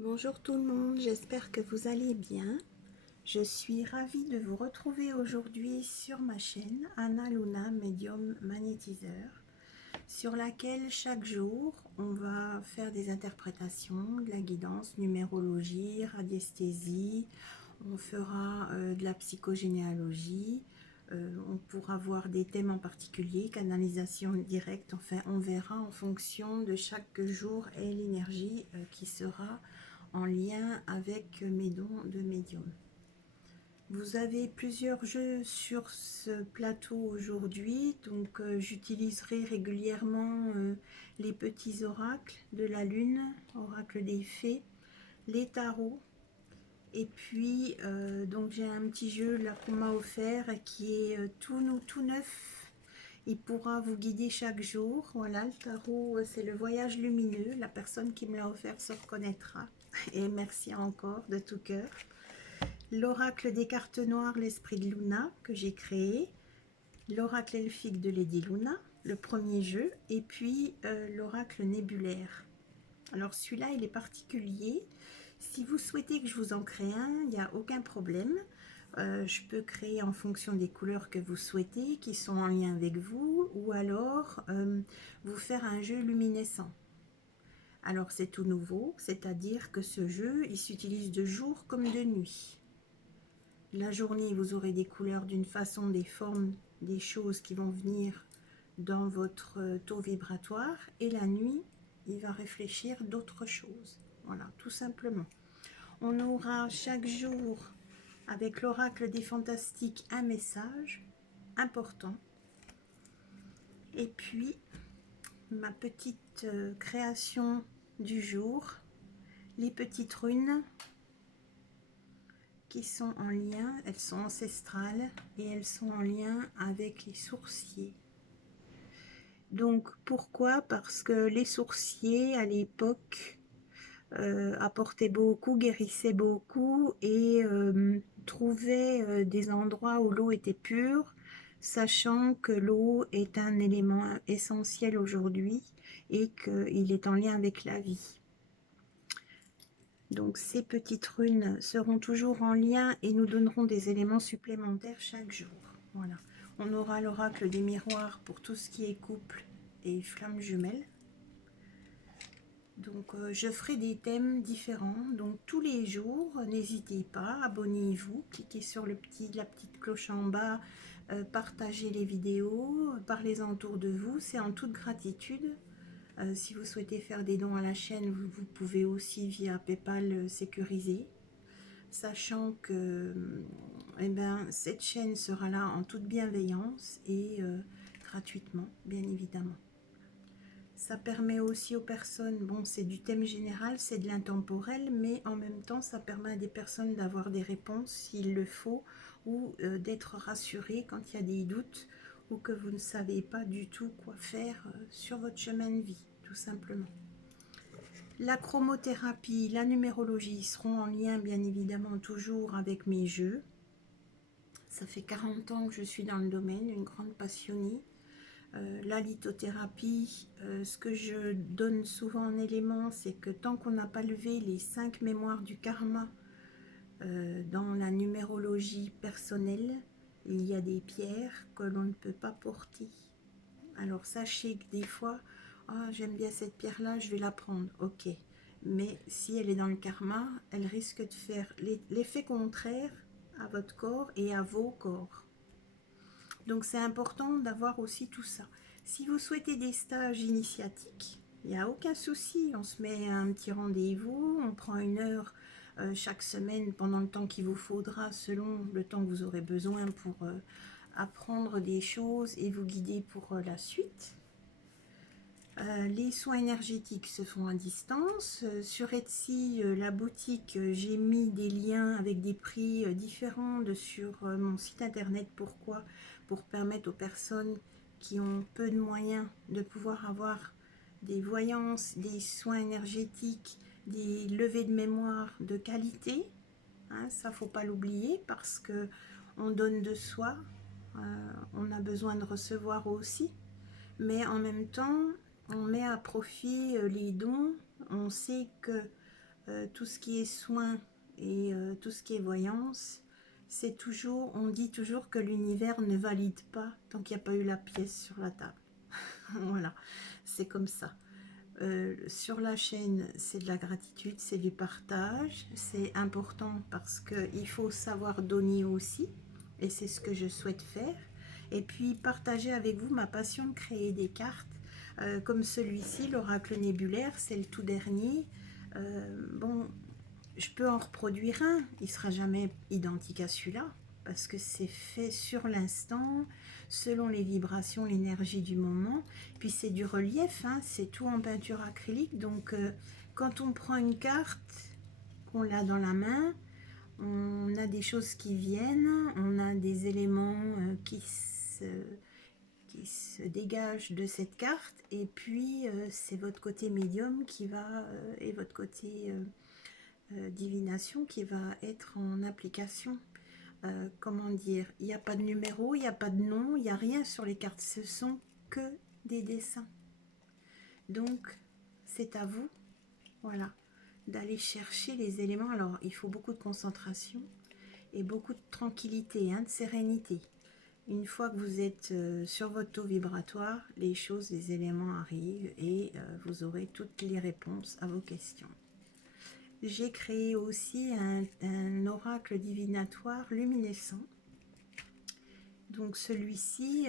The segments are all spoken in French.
Bonjour tout le monde, j'espère que vous allez bien. Je suis ravie de vous retrouver aujourd'hui sur ma chaîne Anna Luna Medium Magnétiseur, sur laquelle chaque jour on va faire des interprétations, de la guidance, numérologie, radiesthésie, on fera de la psychogénéalogie, on pourra voir des thèmes en particulier, canalisation directe, enfin on verra en fonction de chaque jour et l'énergie qui sera en lien avec mes dons de médium. Vous avez plusieurs jeux sur ce plateau aujourd'hui, donc j'utiliserai régulièrement les petits oracles de la lune, oracle des fées, les tarots, et puis donc j'ai un petit jeu là qu'on m'a offert qui est tout neuf. Il pourra vous guider chaque jour. Voilà, le tarot, c'est le voyage lumineux. La personne qui me l'a offert se reconnaîtra. Et merci encore de tout cœur. L'oracle des cartes noires, l'esprit de Luna, que j'ai créé. L'oracle elfique de Lady Luna, le premier jeu. Et puis l'oracle nébulaire. Alors celui-là, il est particulier. Si vous souhaitez que je vous en crée un, il n'y a aucun problème. Je peux créer en fonction des couleurs que vous souhaitez, qui sont en lien avec vous, ou alors vous faire un jeu luminescent. Alors c'est tout nouveau, c'est-à-dire que ce jeu, il s'utilise de jour comme de nuit. La journée, vous aurez des couleurs d'une façon, des formes, des choses qui vont venir dans votre taux vibratoire, et la nuit, il va réfléchir d'autres choses. Voilà, tout simplement. On aura chaque jour, avec l'oracle des fantastiques, un message important. Et puis, ma petite création du jour, les petites runes qui sont en lien, elles sont ancestrales et elles sont en lien avec les sourciers. Donc pourquoi? Parce que les sourciers à l'époque apportaient beaucoup, guérissaient beaucoup et trouvaient des endroits où l'eau était pure, sachant que l'eau est un élément essentiel aujourd'hui et qu'il est en lien avec la vie. Donc ces petites runes seront toujours en lien et nous donneront des éléments supplémentaires chaque jour. Voilà. On aura l'oracle des miroirs pour tout ce qui est couple et flammes jumelles. Donc je ferai des thèmes différents. Donc tous les jours, n'hésitez pas, abonnez-vous, cliquez sur la petite cloche en bas, partagez les vidéos, parlez-en autour de vous, c'est en toute gratitude. Si vous souhaitez faire des dons à la chaîne, vous pouvez aussi via PayPal sécurisé, sachant que cette chaîne sera là en toute bienveillance et gratuitement, bien évidemment. Ça permet aussi aux personnes, bon c'est du thème général, c'est de l'intemporel, mais en même temps ça permet à des personnes d'avoir des réponses s'il le faut, ou d'être rassurées quand il y a des doutes, ou que vous ne savez pas du tout quoi faire sur votre chemin de vie, tout simplement. La chromothérapie, la numérologie seront en lien bien évidemment toujours avec mes jeux. Ça fait 40 ans que je suis dans le domaine, une grande passionnée. La lithothérapie, ce que je donne souvent en éléments, c'est que tant qu'on n'a pas levé les 5 mémoires du karma dans la numérologie personnelle, il y a des pierres que l'on ne peut pas porter. Alors sachez que des fois, oh, j'aime bien cette pierre là, je vais la prendre, ok, mais si elle est dans le karma, elle risque de faire l'effet contraire à votre corps et à vos corps. Donc c'est important d'avoir aussi tout ça. Si vous souhaitez des stages initiatiques, il n'y a aucun souci, on se met un petit rendez-vous, on prend une heure chaque semaine pendant le temps qu'il vous faudra, selon le temps que vous aurez besoin pour apprendre des choses et vous guider pour la suite. Les soins énergétiques se font à distance. Sur Etsy, la boutique, j'ai mis des liens avec des prix différents sur mon site internet. Pourquoi? Pour permettre aux personnes qui ont peu de moyens de pouvoir avoir des voyances, des soins énergétiques, des levées de mémoire de qualité. Hein, ça, faut pas l'oublier parce que on donne de soi, on a besoin de recevoir aussi, mais en même temps, on met à profit les dons. On sait que tout ce qui est soins et tout ce qui est voyance, c'est toujours, on dit toujours que l'univers ne valide pas tant qu'il n'y a pas eu la pièce sur la table. Voilà, c'est comme ça. Sur la chaîne, c'est de la gratitude, c'est du partage, c'est important parce qu'il faut savoir donner aussi, et c'est ce que je souhaite faire. Et puis partager avec vous ma passion de créer des cartes, comme celui-ci, l'oracle nébulaire, c'est le tout dernier. Bon, je peux en reproduire un, il sera jamais identique à celui-là, parce que c'est fait sur l'instant, selon les vibrations, l'énergie du moment. Puis c'est du relief, hein, c'est tout en peinture acrylique. Donc quand on prend une carte, qu'on l'a dans la main, on a des choses qui viennent, on a des éléments qui se dégagent de cette carte. Et puis c'est votre côté médium qui va, et votre côté divination qui va être en application. Comment dire, il n'y a pas de numéro, il n'y a pas de nom, il n'y a rien sur les cartes, ce sont que des dessins. Donc c'est à vous, voilà, d'aller chercher les éléments. Alors il faut beaucoup de concentration et beaucoup de tranquillité, hein, de sérénité. Une fois que vous êtes sur votre taux vibratoire, les choses, les éléments arrivent et vous aurez toutes les réponses à vos questions. J'ai créé aussi un oracle divinatoire luminescent. Donc celui-ci,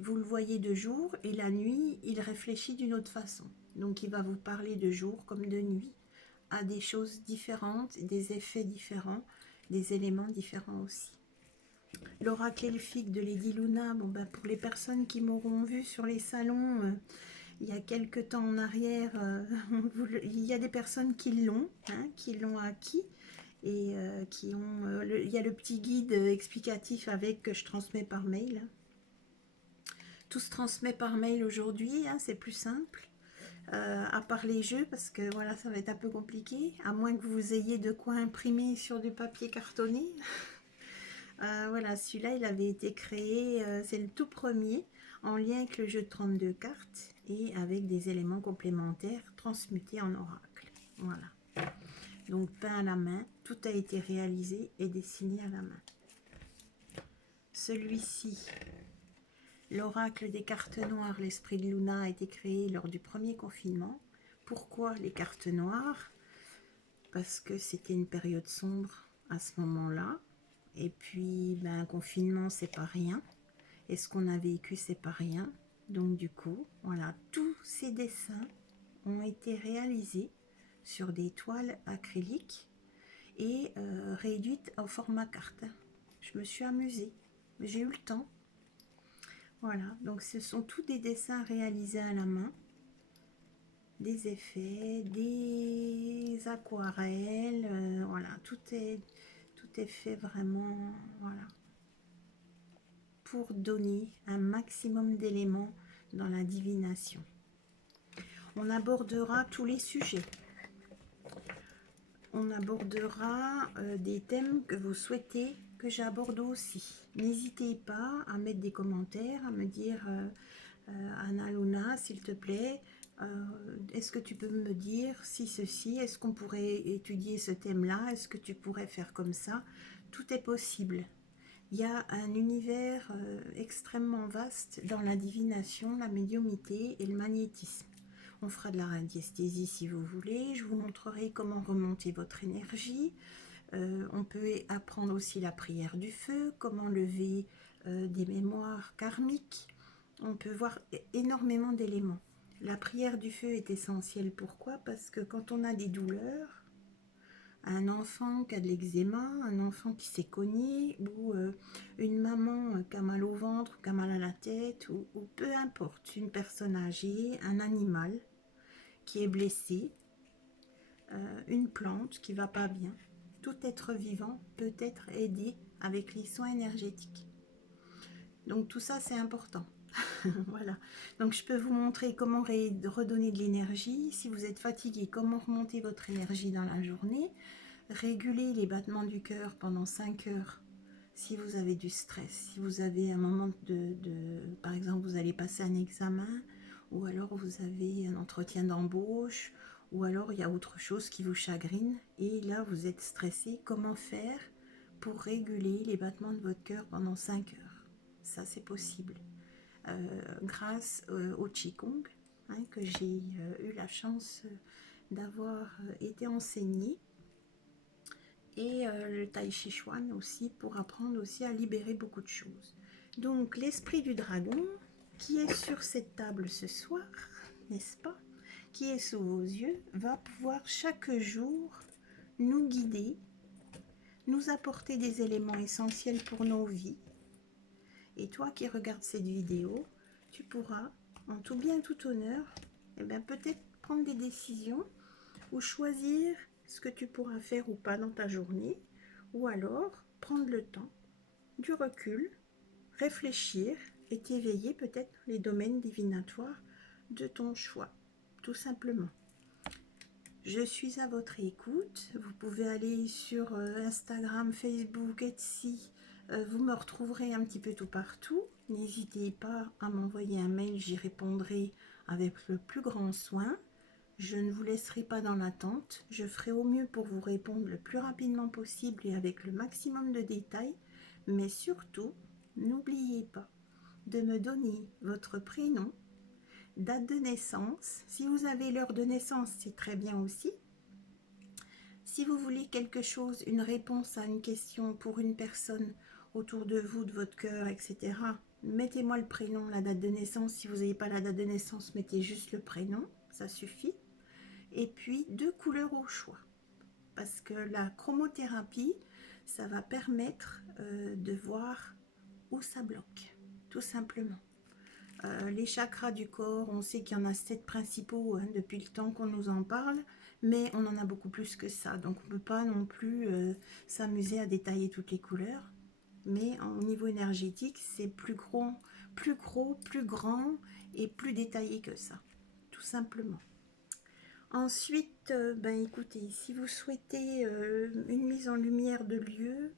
vous le voyez de jour et la nuit, il réfléchit d'une autre façon. Donc il va vous parler de jour comme de nuit, à des choses différentes, des effets différents, des éléments différents aussi. L'oracle elfique de Lady Luna, bon ben pour les personnes qui m'auront vu sur les salons, il y a quelques temps en arrière, il y a des personnes qui l'ont, hein, qui l'ont acquis, et qui ont, il y a le petit guide explicatif avec que je transmets par mail. Tout se transmet par mail aujourd'hui, hein, c'est plus simple, à part les jeux, parce que voilà, ça va être un peu compliqué, à moins que vous ayez de quoi imprimer sur du papier cartonné. Voilà, celui-là, il avait été créé, c'est le tout premier, en lien avec le jeu de 32 cartes et avec des éléments complémentaires transmutés en oracle. Voilà. Donc peint à la main, tout a été réalisé et dessiné à la main. Celui-ci, l'oracle des cartes noires, l'esprit de Luna, a été créé lors du premier confinement. Pourquoi les cartes noires? Parce que c'était une période sombre à ce moment-là. Et puis, ben, confinement, c'est pas rien. Et ce qu'on a vécu, c'est pas rien. Donc du coup, voilà, tous ces dessins ont été réalisés sur des toiles acryliques et réduites au format carte. Je me suis amusée, j'ai eu le temps. Voilà, donc ce sont tous des dessins réalisés à la main, des effets, des aquarelles, voilà, tout est fait vraiment, voilà, pour donner un maximum d'éléments dans la divination. On abordera tous les sujets. On abordera des thèmes que vous souhaitez que j'aborde aussi. N'hésitez pas à mettre des commentaires, à me dire Anna Luna, s'il te plaît, est-ce que tu peux me dire si ceci, est-ce qu'on pourrait étudier ce thème-là, est-ce que tu pourrais faire comme ça? Tout est possible. Il y a un univers extrêmement vaste dans la divination, la médiumnité et le magnétisme. On fera de la radiesthésie si vous voulez, je vous montrerai comment remonter votre énergie. On peut apprendre aussi la prière du feu, comment lever des mémoires karmiques. On peut voir énormément d'éléments. La prière du feu est essentielle, pourquoi? Parce que quand on a des douleurs, un enfant qui a de l'eczéma, un enfant qui s'est cogné, ou une maman qui a mal au ventre, qui a mal à la tête, ou peu importe, une personne âgée, un animal qui est blessé, une plante qui va pas bien. Tout être vivant peut être aidé avec les soins énergétiques. Donc tout ça, c'est important. Voilà. Donc je peux vous montrer comment redonner de l'énergie. Si vous êtes fatigué, comment remonter votre énergie dans la journée. Réguler les battements du cœur pendant 5 heures. Si vous avez du stress, si vous avez un moment par exemple, vous allez passer un examen, ou alors vous avez un entretien d'embauche, ou alors il y a autre chose qui vous chagrine et là vous êtes stressé. Comment faire pour réguler les battements de votre cœur pendant 5 heures? Ça c'est possible grâce au Qigong, hein, que j'ai eu la chance d'avoir été enseignée, et le Tai Chi Chuan aussi, pour apprendre aussi à libérer beaucoup de choses. Donc l'esprit du dragon qui est sur cette table ce soir, n'est-ce pas, qui est sous vos yeux, va pouvoir chaque jour nous guider, nous apporter des éléments essentiels pour nos vies. Et toi qui regardes cette vidéo, tu pourras, en tout bien tout honneur, peut-être prendre des décisions ou choisir ce que tu pourras faire ou pas dans ta journée, ou alors prendre le temps, du recul, réfléchir et t'éveiller peut-être les domaines divinatoires de ton choix, tout simplement. Je suis à votre écoute. Vous pouvez aller sur Instagram, Facebook, Etsy. Vous me retrouverez un petit peu tout partout. N'hésitez pas à m'envoyer un mail, j'y répondrai avec le plus grand soin. Je ne vous laisserai pas dans l'attente. Je ferai au mieux pour vous répondre le plus rapidement possible et avec le maximum de détails. Mais surtout, n'oubliez pas de me donner votre prénom, date de naissance. Si vous avez l'heure de naissance, c'est très bien aussi. Si vous voulez quelque chose, une réponse à une question pour une personne autour de vous, de votre cœur, etc., mettez-moi le prénom, la date de naissance. Si vous n'avez pas la date de naissance, mettez juste le prénom, ça suffit. Et puis 2 couleurs au choix. Parce que la chromothérapie, ça va permettre de voir où ça bloque, tout simplement. Les chakras du corps, on sait qu'il y en a 7 principaux hein, depuis le temps qu'on nous en parle, mais on en a beaucoup plus que ça. Donc on ne peut pas non plus s'amuser à détailler toutes les couleurs. Mais au niveau énergétique, c'est plus gros, plus grand et plus détaillé que ça, tout simplement. Ensuite, écoutez, si vous souhaitez une mise en lumière de lieu,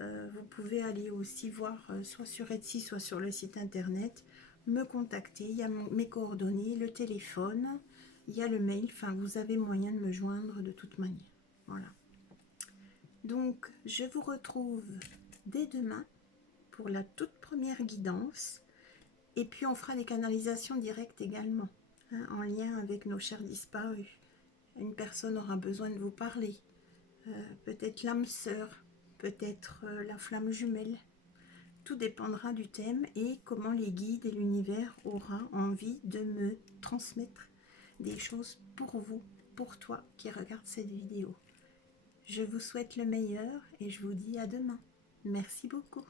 vous pouvez aller aussi voir soit sur Etsy, soit sur le site internet, me contacter. Il y a mes coordonnées, le téléphone, il y a le mail, enfin vous avez moyen de me joindre de toute manière. Voilà. Donc, je vous retrouve dès demain pour la toute première guidance. Et puis, on fera des canalisations directes également, hein, en lien avec nos chers disparus. Une personne aura besoin de vous parler. Peut-être l'âme sœur, peut-être la flamme jumelle. Tout dépendra du thème et comment les guides et l'univers aura envie de me transmettre des choses pour vous, pour toi qui regarde cette vidéo. Je vous souhaite le meilleur et je vous dis à demain. Merci beaucoup.